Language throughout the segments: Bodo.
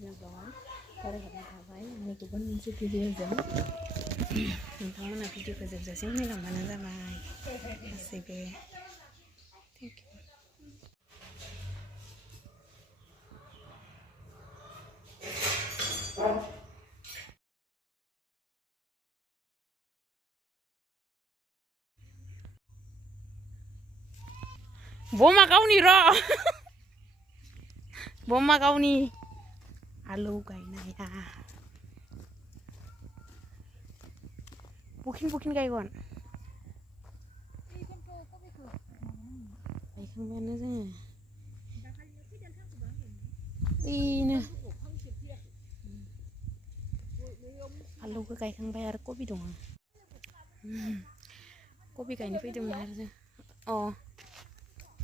लोगोआव फरायहरनो थाबाय आंनि गुबुन मोनसे भिडिअजों नोंथांमोना भिडिअखौ जोबजासिम नायलांबानो जाबाय गासैबो थेंक इउ। बमा गावनि र' बमा गावनि आलु गायनाया बखिन गायगोन गायखांबायानो जोङो बेनो आलुखौ गायखांबाय आरो कबि दङ कबि गायनो फैदोंमोन आरो जों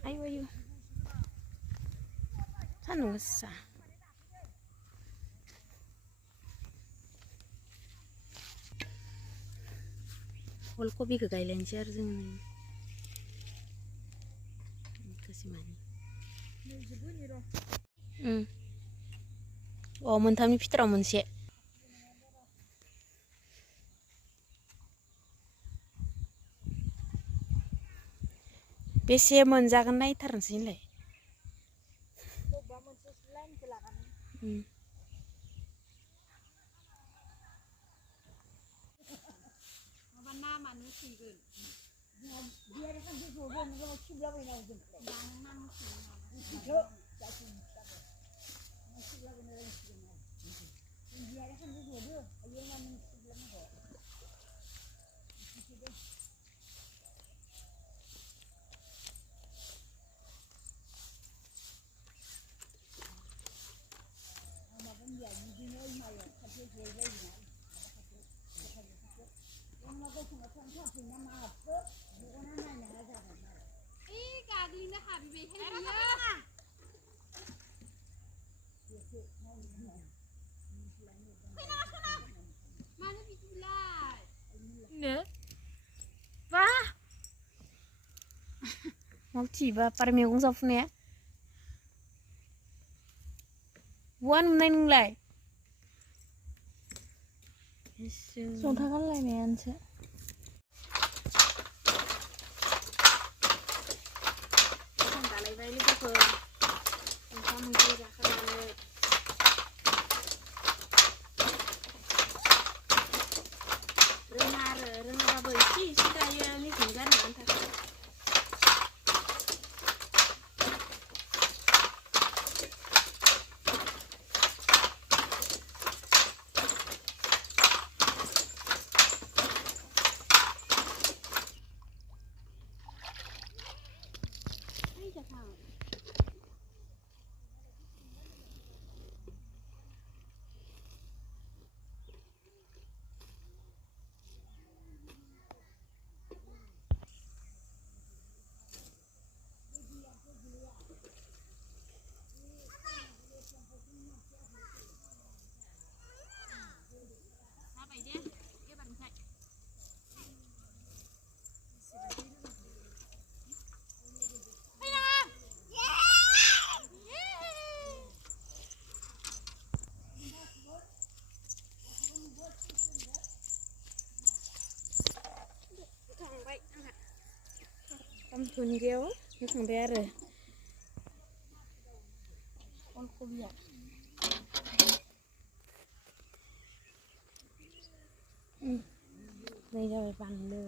आयु सान्दुं गोसा फुल कबिखौ गायलायनोसै आरो जोङो मोनथामनि फिथोराव मोनसे बेसे मोनजागोन नायथारनोसै होनलाय मावथिबा पार मैगं जाफुनाया बहा नुनाय नोंलाय जंथा गानलायनायानोसो दालायबाय लोगोफोर ओंखाम ओंख्रि जाखांनानै रोङाबाबो एसे दायो निजेनि गाननो आन्था दुन्दियाव होखांबाय आरो अल कबिया नै जाबाय बानलु